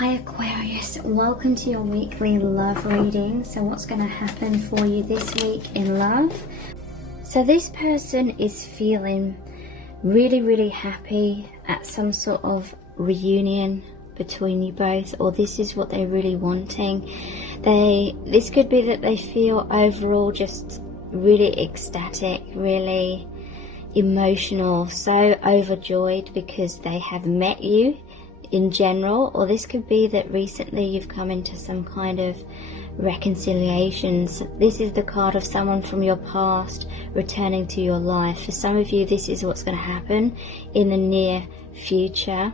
Hi Aquarius, welcome to your weekly love reading. So what's going to happen for you this week in love? So this person is feeling really happy at some sort of reunion between you both, or this is what they're really wanting. This could be that they feel overall just really ecstatic, really emotional, so overjoyed because they have met you in general, or this could be that recently you've come into some kind of reconciliations. This is the card of someone from your past returning to your life. For some of you, this is what's going to happen in the near future.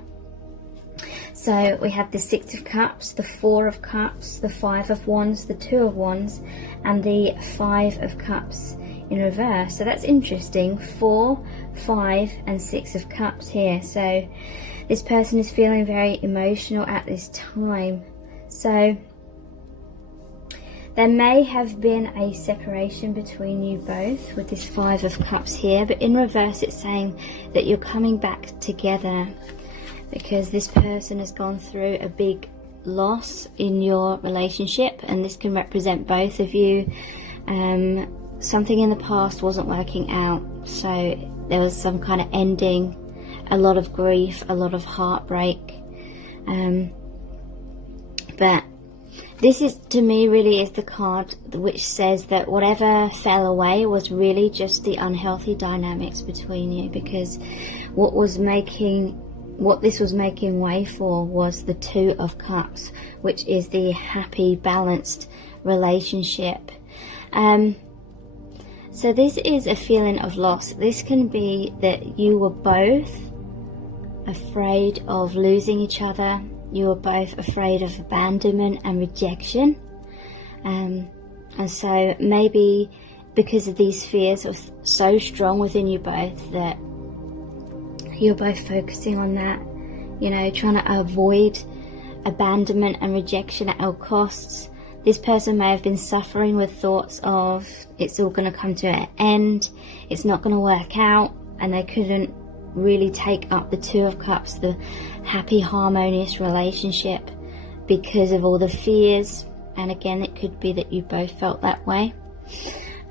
So we have the Six of Cups, the Four of Cups, the Five of Wands, the Two of Wands, and the Five of Cups in reverse. So that's interesting. 4, 5 and 6 of Cups here. So this person is feeling very emotional at this time. So there may have been a separation between you both with this Five of Cups here, but in reverse it's saying that you're coming back together because this person has gone through a big loss in your relationship, and this can represent both of you. Something in the past wasn't working out, so there was some kind of ending, a lot of grief, a lot of heartbreak, but this is, to me, really is the card which says that whatever fell away was really just the unhealthy dynamics between you, because what this was making way for was the Two of Cups, which is the happy, balanced relationship. So this is a feeling of loss. This can be that you were both afraid of losing each other. You were both afraid of abandonment and rejection. And so maybe because of these fears were so strong within you both that you're both focusing on that, you know, trying to avoid abandonment and rejection at all costs. This person may have been suffering with thoughts of it's all going to come to an end, it's not going to work out, and they couldn't really take up the Two of Cups, the happy, harmonious relationship, because of all the fears. And again, it could be that you both felt that way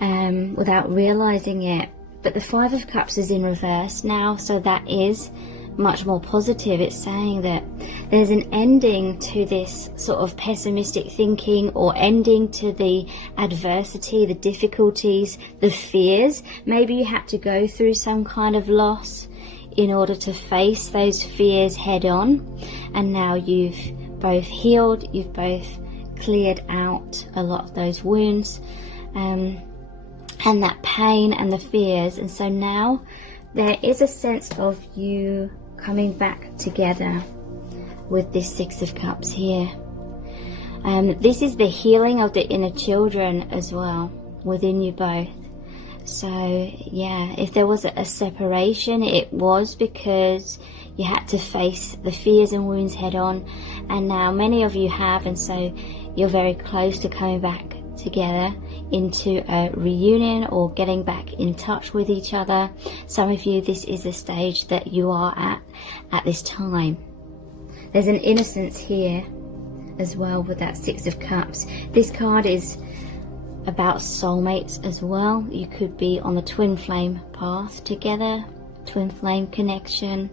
without realizing it. But the Five of Cups is in reverse now, so that is much more positive. It's saying that there's an ending to this sort of pessimistic thinking, or ending to the adversity, the difficulties, the fears. Maybe you had to go through some kind of loss in order to face those fears head on, and now you've both healed, you've both cleared out a lot of those wounds and that pain and the fears. And so now there is a sense of you coming back together with this Six of Cups here. This is the healing of the inner children as well within you both. So yeah, if there was a separation, it was because you had to face the fears and wounds head on, and now many of you have, and so you're very close to coming back together into a reunion or getting back in touch with each other. Some of you, this is the stage that you are at this time. There's an innocence here as well with that Six of Cups. This card is about soulmates as well. You could be on the twin flame path together, twin flame connection.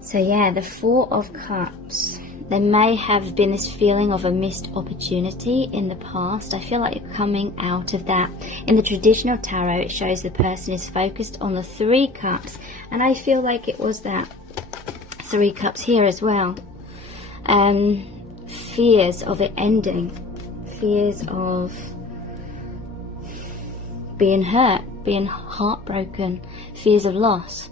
So yeah, the Four of Cups. There may have been this feeling of a missed opportunity in the past. I feel like you're coming out of that. In the traditional tarot, it shows the person is focused on the Three Cups, and I feel like it was that Three Cups here as well. Fears of it ending, fears of being hurt, being heartbroken, fears of loss.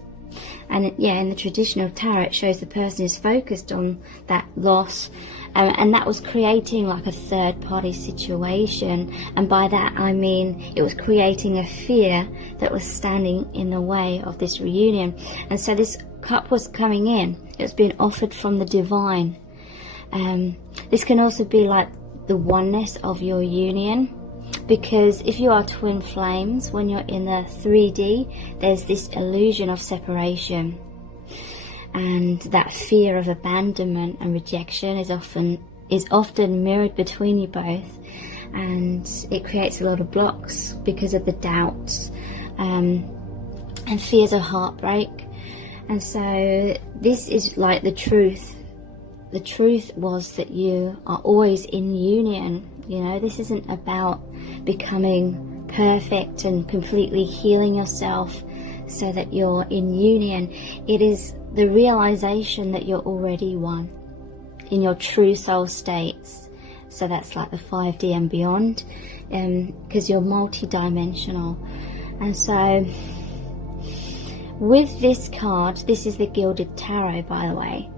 And yeah, in the traditional tarot, it shows the person is focused on that loss, and that was creating like a third-party situation. And by that I mean it was creating a fear that was standing in the way of this reunion. And so this cup was coming in. It's been offered from the divine. This can also be like the oneness of your union, because if you are twin flames, when you're in the 3D, there's this illusion of separation. and that fear of abandonment and rejection is often mirrored between you both, and it creates a lot of blocks because of the doubts and fears of heartbreak. And so this is like the truth. The truth was that you are always in union. You know, this isn't about becoming perfect and completely healing yourself so that you're in union. It is the realization that you're already one in your true soul states. So that's like the 5D and beyond, because you're multi-dimensional. And so with this card, this is the Gilded Tarot, by the way,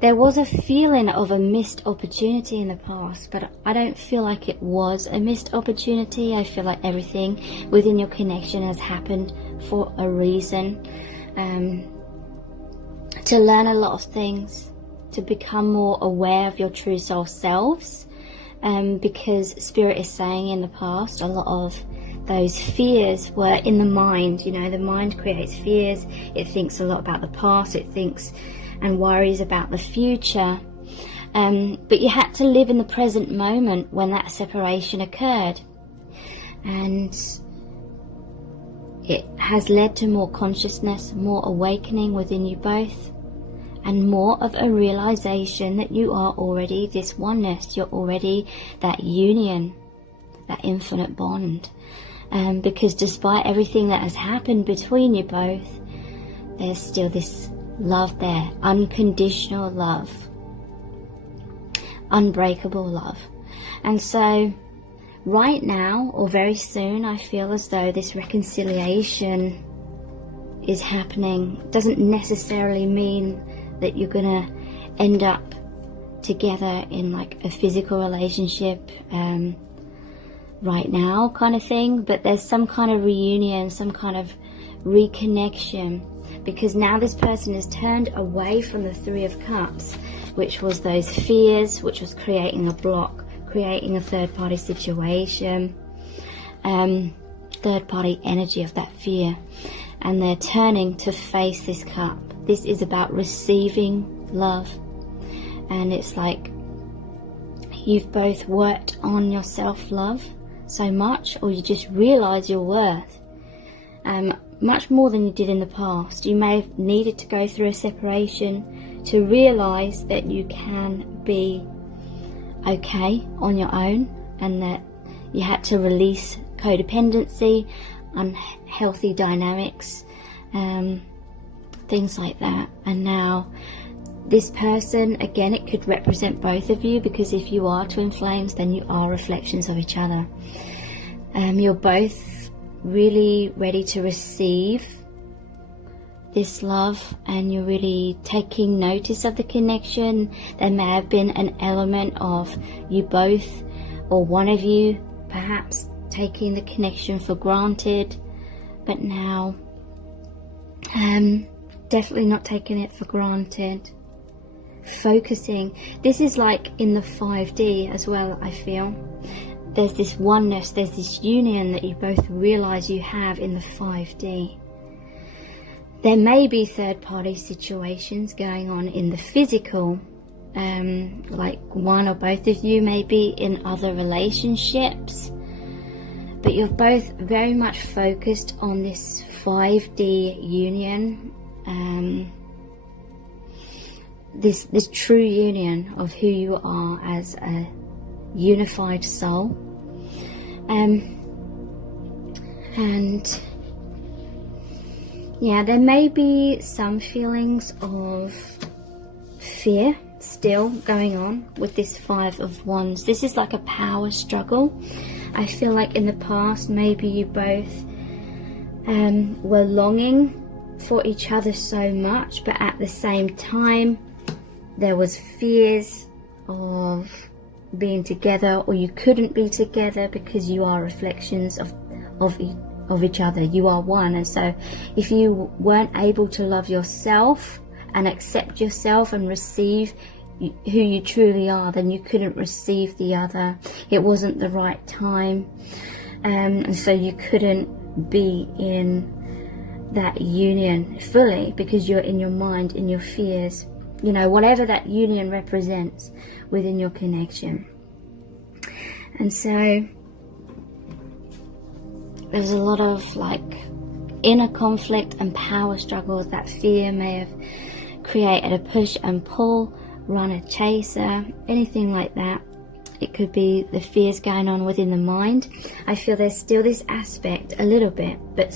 there was a feeling of a missed opportunity in the past, but I don't feel like it was a missed opportunity. I feel like everything within your connection has happened for a reason, to learn a lot of things, to become more aware of your true soul selves, because Spirit is saying in the past a lot of those fears were in the mind. You know, the mind creates fears. It thinks a lot about the past. It thinks and worries about the future. But you had to live in the present moment when that separation occurred. And it has led to more consciousness, more awakening within you both, and more of a realization that you are already this oneness. You're already that union, that infinite bond. Because despite everything that has happened between you both, there's still this love there, unconditional love, unbreakable love. And so right now, or very soon, I feel as though this reconciliation is happening. It doesn't necessarily mean that you're gonna end up together in like a physical relationship right now kind of thing, but there's some kind of reunion, some kind of reconnection, because now this person has turned away from the Three of Cups, which was those fears, which was creating a block, creating a third-party situation, third-party energy of that fear, and they're turning to face this cup. This is about receiving love, and it's like you've both worked on your self-love so much, or you just realize your worth much more than you did in the past. You may have needed to go through a separation to realize that you can be okay on your own, and that you had to release codependency, unhealthy dynamics, things like that. And now this person, again, it could represent both of you, because if you are twin flames, then you are reflections of each other. You're both really ready to receive this love, and you're really taking notice of the connection. There may have been an element of you both, or one of you perhaps, taking the connection for granted, but now definitely not taking it for granted. Focusing. This is like in the 5D as well, I feel. There's this oneness, there's this union that you both realize you have in the 5D. There may be third-party situations going on in the physical, like one or both of you may be in other relationships, but you're both very much focused on this 5D union, this true union of who you are as a unified soul. And yeah, there may be some feelings of fear still going on with this Five of Wands. This is like a power struggle. I feel like in the past, maybe you both were longing for each other so much, but at the same time there was fears of being together, or you couldn't be together because you are reflections of each other. You are one. And so if you weren't able to love yourself and accept yourself and receive who you truly are, then you couldn't receive the other. It wasn't the right time, and so you couldn't be in that union fully, because you're in your mind, in your fears, you know, whatever that union represents within your connection. And so there's a lot of like inner conflict and power struggles. That fear may have created a push and pull, runner chaser, anything like that. It could be the fears going on within the mind. I feel there's still this aspect a little bit, but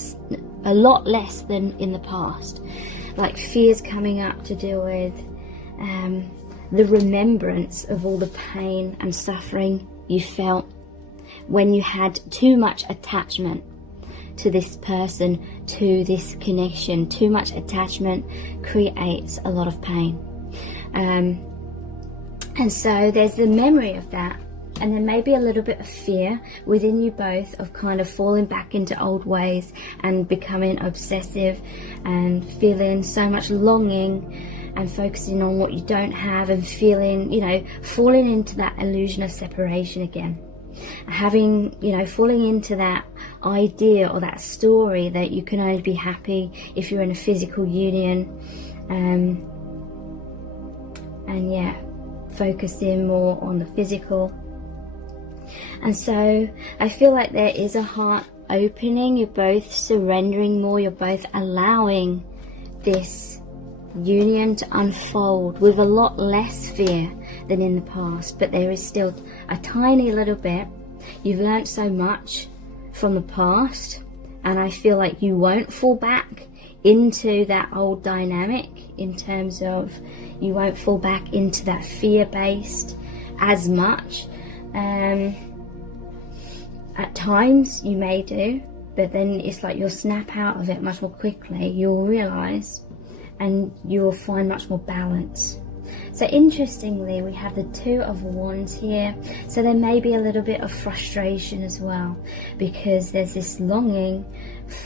a lot less than in the past. Like fears coming up to deal with the remembrance of all the pain and suffering you felt when you had too much attachment to this person, to this connection. Too much attachment creates a lot of pain. And so there's the memory of that, and there may be a little bit of fear within you both of kind of falling back into old ways and becoming obsessive and feeling so much longing and focusing on what you don't have and feeling, you know, falling into that illusion of separation again. Having, you know, falling into that idea or that story that you can only be happy if you're in a physical union. And yeah, focusing more on the physical. And so I feel like there is a heart opening. You're both surrendering more. You're both allowing this union to unfold with a lot less fear than in the past, but there is still a tiny little bit. You've learned so much from the past, and I feel like you won't fall back into that old dynamic, in terms of you won't fall back into that fear-based as much. At times you may do, but then it's like you'll snap out of it much more quickly. You'll realize, and you will find much more balance. So interestingly, we have the Two of Wands here. So there may be a little bit of frustration as well, because there's this longing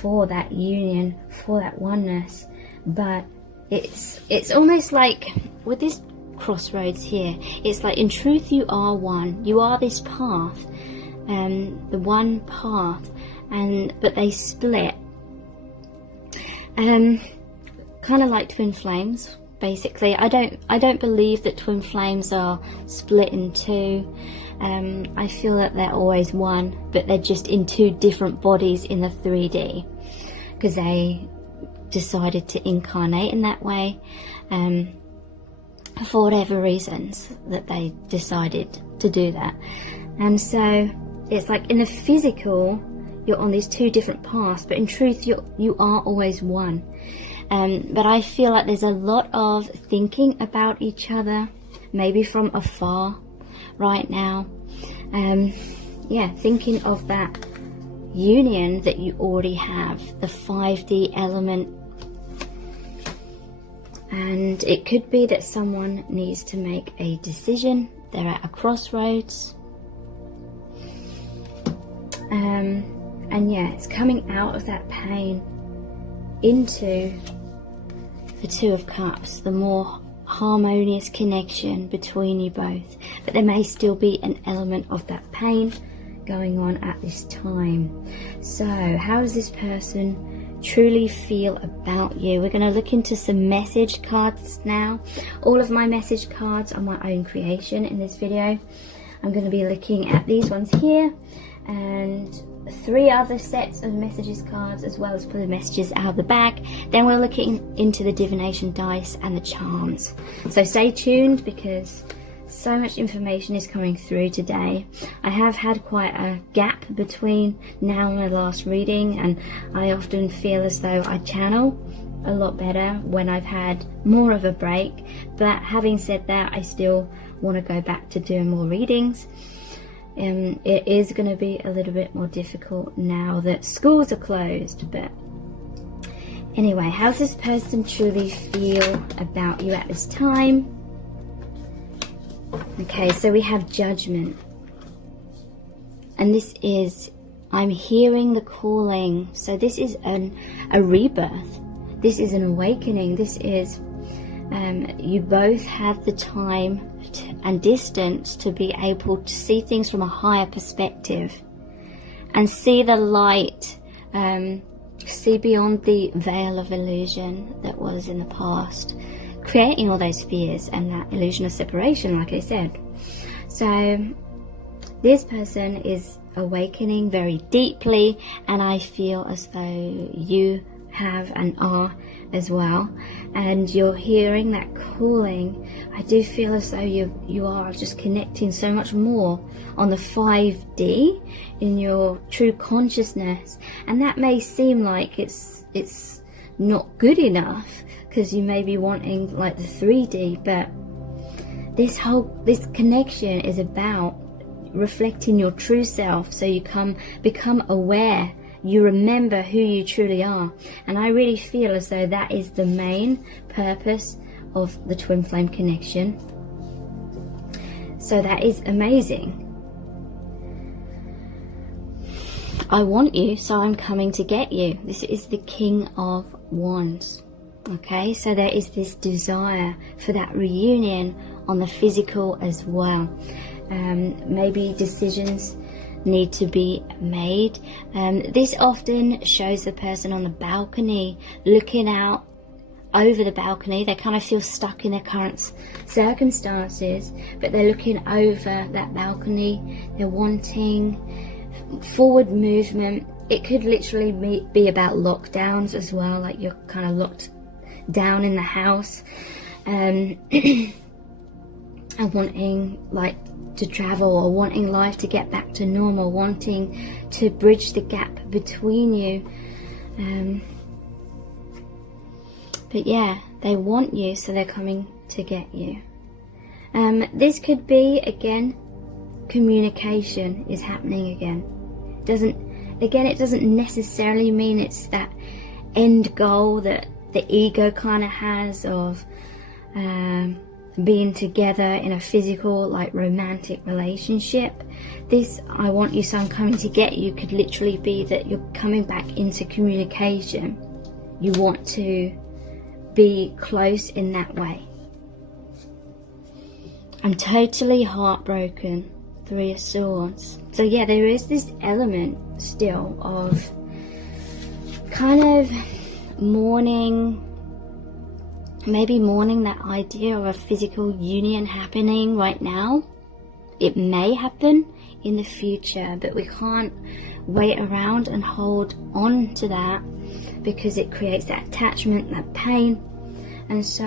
for that union, for that oneness. But it's almost like with this crossroads here, it's like in truth you are one. You are this path, the one path, but they split. Kind of like twin flames, basically. I don't believe that twin flames are split in two. I feel that they're always one, but they're just in two different bodies in the 3D, because they decided to incarnate in that way, for whatever reasons that they decided to do that. And so it's like in the physical you're on these two different paths, but in truth you are always one. But I feel like there's a lot of thinking about each other, maybe from afar right now. Yeah, thinking of that union that you already have, the 5D element. And it could be that someone needs to make a decision. They're at a crossroads. And yeah, it's coming out of that pain into the Two of Cups, the more harmonious connection between you both. But there may still be an element of that pain going on at this time. So how does this person truly feel about you? We're going to look into some message cards now. All of my message cards are my own creation in this video. I'm going to be looking at these ones here and 3 other sets of messages cards, as well as pull the messages out of the bag. Then we're looking into the divination dice and the charms. So stay tuned, because so much information is coming through today. I have had quite a gap between now and the last reading, and I often feel as though I channel a lot better when I've had more of a break. But having said that, I still want to go back to doing more readings. It is going to be a little bit more difficult now that schools are closed. But anyway, how does this person truly feel about you at this time? Okay, so we have Judgment. And this is, I'm hearing the calling. So this is a rebirth. This is an awakening. This is, you both have the time and distance to be able to see things from a higher perspective and see the light see beyond the veil of illusion that was in the past, creating all those fears and that illusion of separation, like I said. So this person is awakening very deeply, and I feel as though you have and are as well, and you're hearing that calling. I do feel as though you are just connecting so much more on the 5D in your true consciousness, and that may seem like it's not good enough because you may be wanting like the 3D, but this connection is about reflecting your true self, so you become aware, you remember who you truly are. And I really feel as though that is the main purpose of the twin flame connection. So that is amazing. I want you, so I'm coming to get you. This is the King of Wands. Okay, so there is this desire for that reunion on the physical as well. Maybe decisions need to be made. This often shows the person on the balcony looking out over the balcony. They kind of feel stuck in their current circumstances, but they're looking over that balcony. They're wanting forward movement. It could literally be about lockdowns as well, like you're kind of locked down in the house, and wanting like to travel, or wanting life to get back to normal, wanting to bridge the gap between you. But yeah, they want you, so they're coming to get you. This could be, again, communication is happening again. It doesn't necessarily mean it's that end goal that the ego kind of has of being together in a physical, like romantic relationship. This I want you, so I'm coming to get you could literally be that you're coming back into communication. You want to be close in that way. I'm totally heartbroken. 3 of Swords. So yeah, there is this element still of kind of mourning, maybe mourning that idea of a physical union happening right now. It may happen in the future, but we can't wait around and hold on to that because it creates that attachment, that pain. And so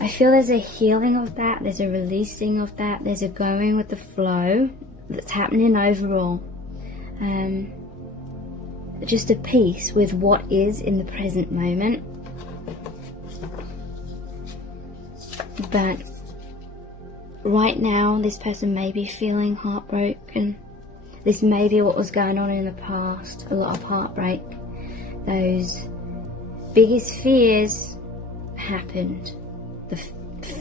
I feel there's a healing of that, there's a releasing of that, there's a going with the flow that's happening overall. Just a peace with what is in the present moment. But right now, this person may be feeling heartbroken. This may be what was going on in the past, a lot of heartbreak. Those biggest fears happened. The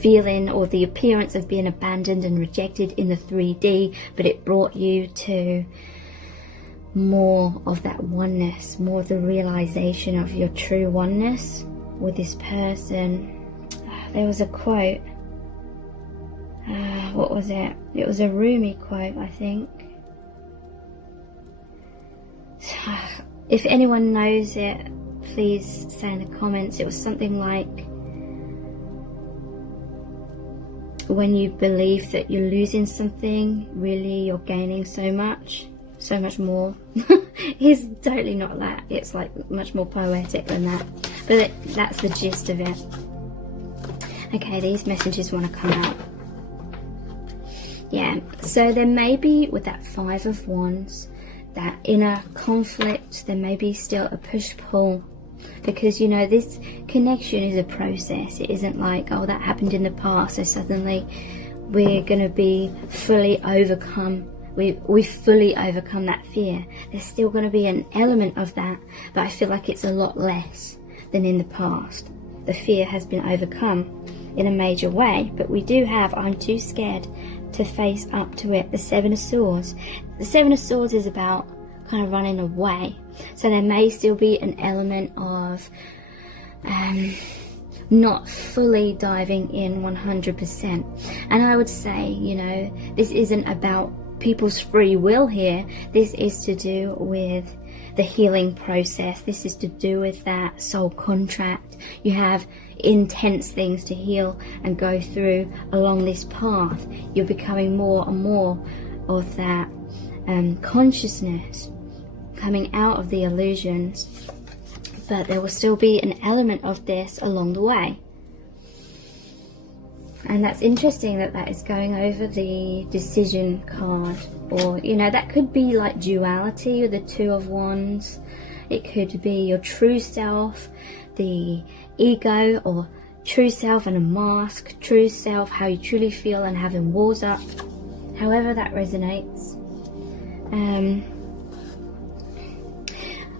feeling or the appearance of being abandoned and rejected in the 3D, but it brought you to more of that oneness, more of the realization of your true oneness with this person. There was a quote. What was it? It was a Rumi quote, I think. If anyone knows it, please say in the comments. It was something like, when you believe that you're losing something, really you're gaining so much more. It's totally not that. It's like much more poetic than that. But that's the gist of it. Okay, these messages want to come out. Yeah, so there may be, with that 5 of Wands, that inner conflict, there may be still a push-pull. Because, you know, this connection is a process. It isn't like, oh, that happened in the past, so suddenly we're going to be fully overcome. We've fully overcome that fear. There's still going to be an element of that, but I feel like it's a lot less than in the past. The fear has been overcome in a major way, but we do have, I'm too scared to face up to it, the 7 of Swords. The 7 of Swords is about kind of running away. So there may still be an element of not fully diving in 100%. And I would say, you know, this isn't about people's free will here. This is to do with the healing process. This is to do with that soul contract. You have intense things to heal and go through along this path. You're becoming more and more of that consciousness, coming out of the illusions, but there will still be an element of this along the way. And that's interesting that that is going over the decision card, or that could be like duality, or the Two of Wands. It could be your true self, the ego, or true self and a mask, true self, how you truly feel, and having walls up, however that resonates.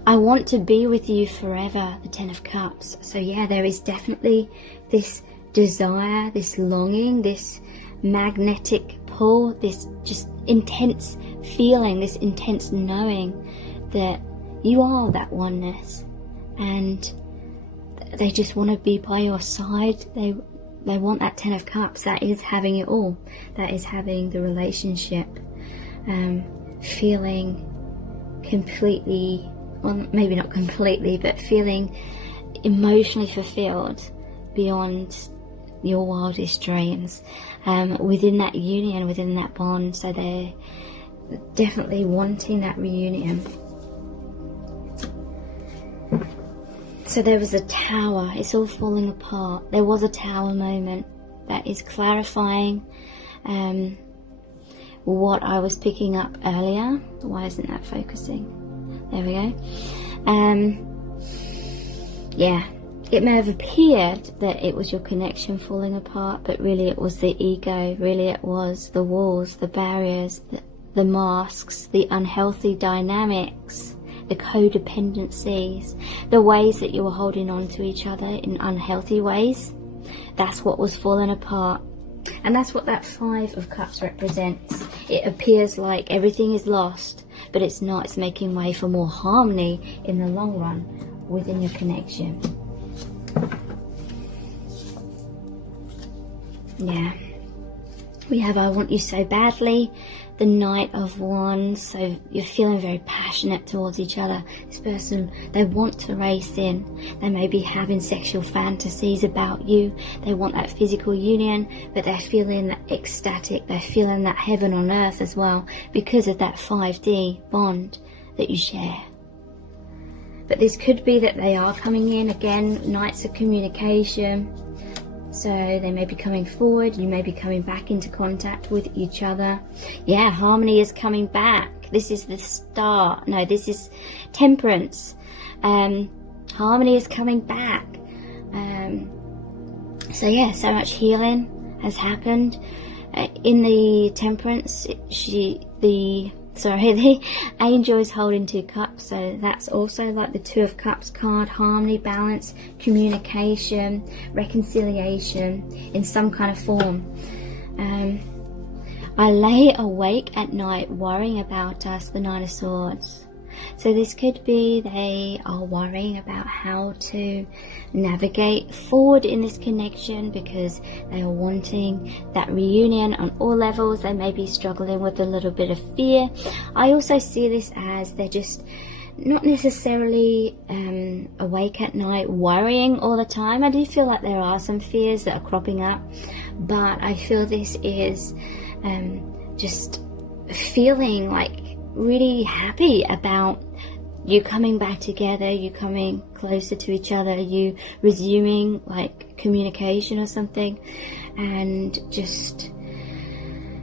I want to be with you forever, the Ten of Cups. So yeah, there is definitely this desire, this longing, this magnetic pull, this just intense feeling, this intense knowing that you are that oneness, and they just want to be by your side. They want that Ten of Cups. That is having it all. That is having the relationship, feeling completely, well, maybe not completely, but feeling emotionally fulfilled beyond your wildest dreams, within that union, within that bond. So they're definitely wanting that reunion. So there was a tower. It's all falling apart. There was a tower moment that is clarifying what I was picking up earlier. Why isn't that focusing? There we go. Yeah, it may have appeared that it was your connection falling apart, but really it was the ego. Really it was the walls, the barriers, the masks, the unhealthy dynamics, the codependencies, the ways that you were holding on to each other in unhealthy ways. That's what was falling apart. And that's what that Five of Cups represents. It appears like everything is lost, but it's not. It's making way for more harmony in the long run within your connection. Yeah. We have I want you so badly, the Knight of Wands. So you're feeling very passionate towards each other. This person, they want to race in. They may be having sexual fantasies about you. They want that physical union, but they're feeling ecstatic. They're feeling that heaven on earth as well, because of that 5D bond that you share. But this could be that they are coming in, again, Knights of communication. So they may be coming forward, you may be coming back into contact with each other. Yeah, harmony is coming back. This is the Star. No, this is Temperance. Harmony is coming back. So yeah, so much healing has happened. In the Temperance, the angel is holding 2 cups, so that's also like the Two of Cups card. Harmony, balance, communication, reconciliation in some kind of form. I lay awake at night worrying about us, the Nine of Swords. So this could be they are worrying about how to navigate forward in this connection, because they are wanting that reunion on all levels. They may be struggling with a little bit of fear. I also see this as they're just not necessarily awake at night worrying all the time. I do feel like there are some fears that are cropping up, but I feel this is just feeling like really happy about you coming back together, you coming closer to each other, you resuming like communication or something, and just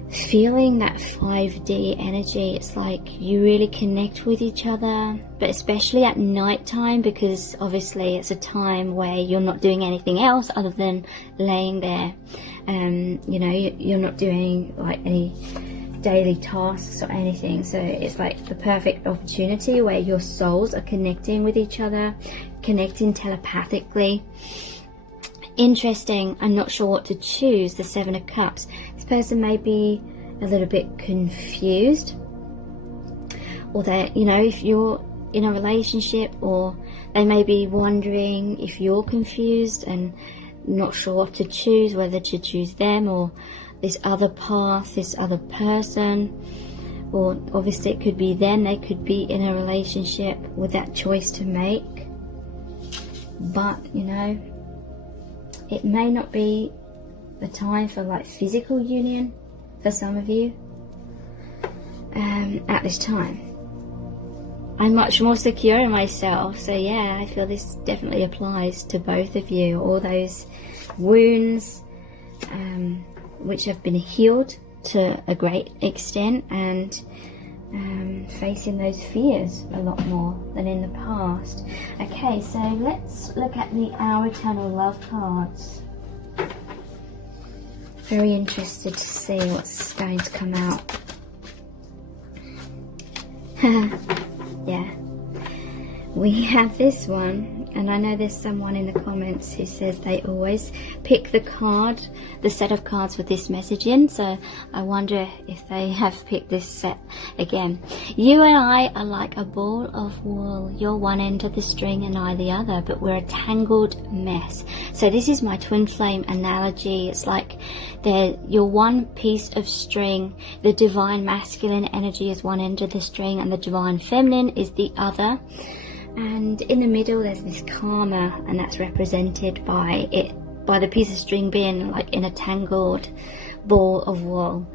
feeling that 5D energy. It's like you really connect with each other, but especially at night time, because obviously it's a time where you're not doing anything else other than laying there. You're not doing like any daily tasks or anything, so it's like the perfect opportunity where your souls are connecting with each other, connecting telepathically. Interesting. I'm not sure what to choose. The Seven of Cups. This person may be a little bit confused, or that, if you're in a relationship, or they may be wondering if you're confused and not sure what to choose, whether to choose them or this other path, this other person. or obviously it could be then, they could be in a relationship with that choice to make. But you know, it may not be the time for like physical union for some of you at this time. I'm much more secure in myself, so yeah, I feel this definitely applies to both of you. All those wounds which have been healed to a great extent, and facing those fears a lot more than in the past. Okay, so let's look at the Our Eternal Love cards. Very interested to see what's going to come out. Yeah, we have this one, and I know there's someone in the comments who says they always pick the set of cards with this message in, so I wonder if they have picked this set again. You and I are like a ball of wool. You're one end of the string and I the other, but we're a tangled mess. So this is my twin flame analogy. It's like you're one piece of string. The divine masculine energy is one end of the string and the divine feminine is the other. And in the middle there's this karma, and that's represented by the piece of string being like in a tangled ball of wool.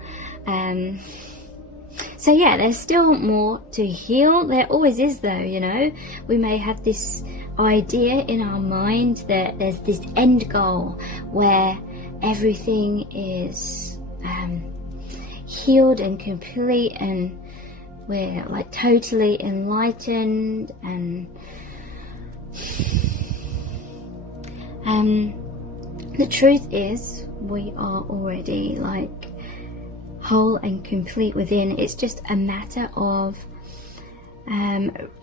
So yeah, there's still more to heal. There always is though, you know. We may have this idea in our mind that there's this end goal where everything is healed and complete, and we're like totally enlightened, and the truth is we are already like whole and complete within. It's just a matter of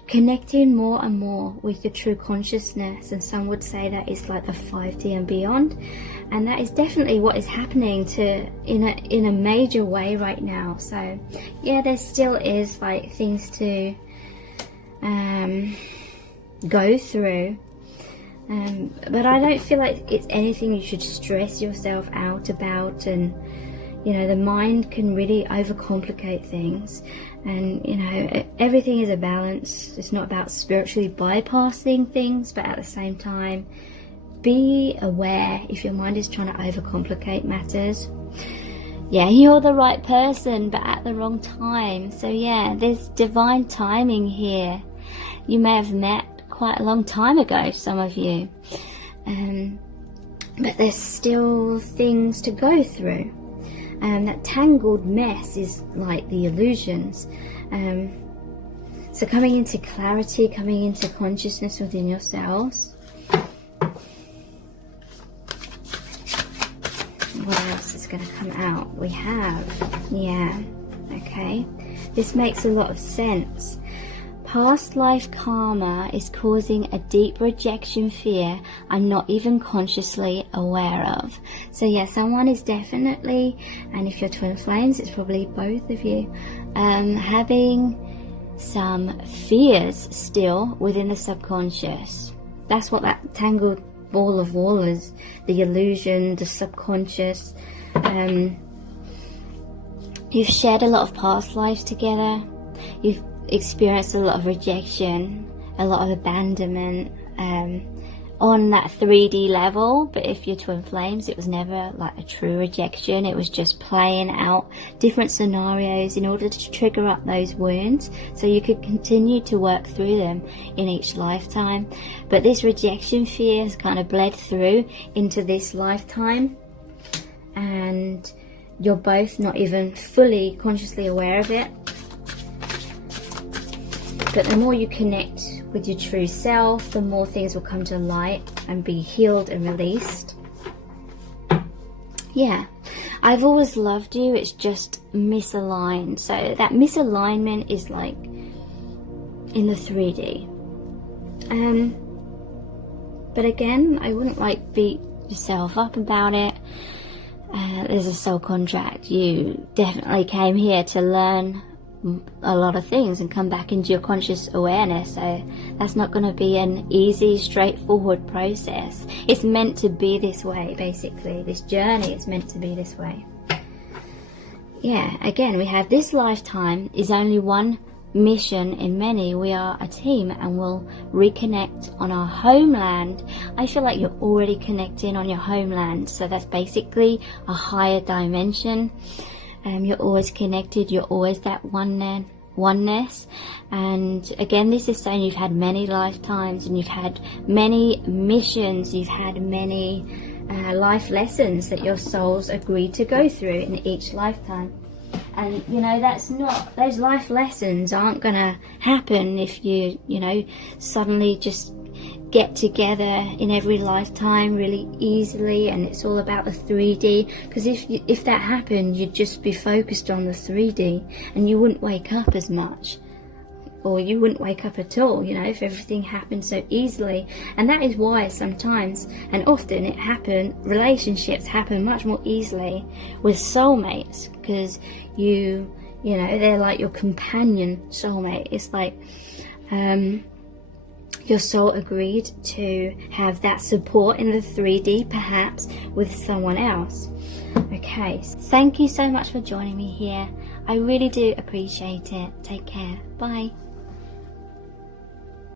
connecting more and more with your true consciousness, and some would say that is like the 5D and beyond, and that is definitely what is happening in a major way right now. So yeah, there still is like things to go through, but I don't feel like it's anything you should stress yourself out about. And you know, the mind can really overcomplicate things, and you know, everything is a balance. It's not about spiritually bypassing things, but at the same time, be aware if your mind is trying to overcomplicate matters. Yeah, you're the right person, but at the wrong time. So yeah, there's divine timing here. You may have met quite a long time ago, some of you, but there's still things to go through. That tangled mess is like the illusions. So coming into clarity, coming into consciousness within yourselves. What else is going to come out? We have, yeah, okay. This makes a lot of sense. Past life karma is causing a deep rejection fear I'm not even consciously aware of. So yeah, someone is definitely, and if you're twin flames, it's probably both of you, having some fears still within the subconscious. That's what that tangled ball of wool is, the illusion, the subconscious. You've shared a lot of past lives together. You've experienced a lot of rejection, a lot of abandonment on that 3D level. But if you're twin flames, it was never like a true rejection. It was just playing out different scenarios in order to trigger up those wounds so you could continue to work through them in each lifetime. But this rejection fear has kind of bled through into this lifetime, and you're both not even fully consciously aware of it. But the more you connect with your true self, the more things will come to light and be healed and released. Yeah, I've always loved you, it's just misaligned. So that misalignment is like in the 3D. But again, I wouldn't like beat yourself up about it. There's a soul contract. You definitely came here to learn a lot of things and come back into your conscious awareness, so that's not going to be an easy, straightforward process. It's meant to be this way, basically. This journey is meant to be this way. yeah, again, we have this lifetime is only one mission in many. We are a team and we'll reconnect on our homeland. I feel like you're already connecting on your homeland, so that's basically a higher dimension. You're always connected, you're always that oneness. And again, this is saying you've had many lifetimes and you've had many missions, you've had many life lessons that your souls agreed to go through in each lifetime. And you know, that's not, those life lessons aren't gonna happen if you know, suddenly just get together in every lifetime really easily, and it's all about the 3D. Because if that happened, you'd just be focused on the 3D and you wouldn't wake up as much, or you wouldn't wake up at all, you know, if everything happened so easily. And that is why sometimes, and often relationships happen much more easily with soulmates, because you know, they're like your companion soulmate. It's like your soul agreed to have that support in the 3D, perhaps with someone else. Okay, thank you so much for joining me here. I really do appreciate it. Take care. Bye.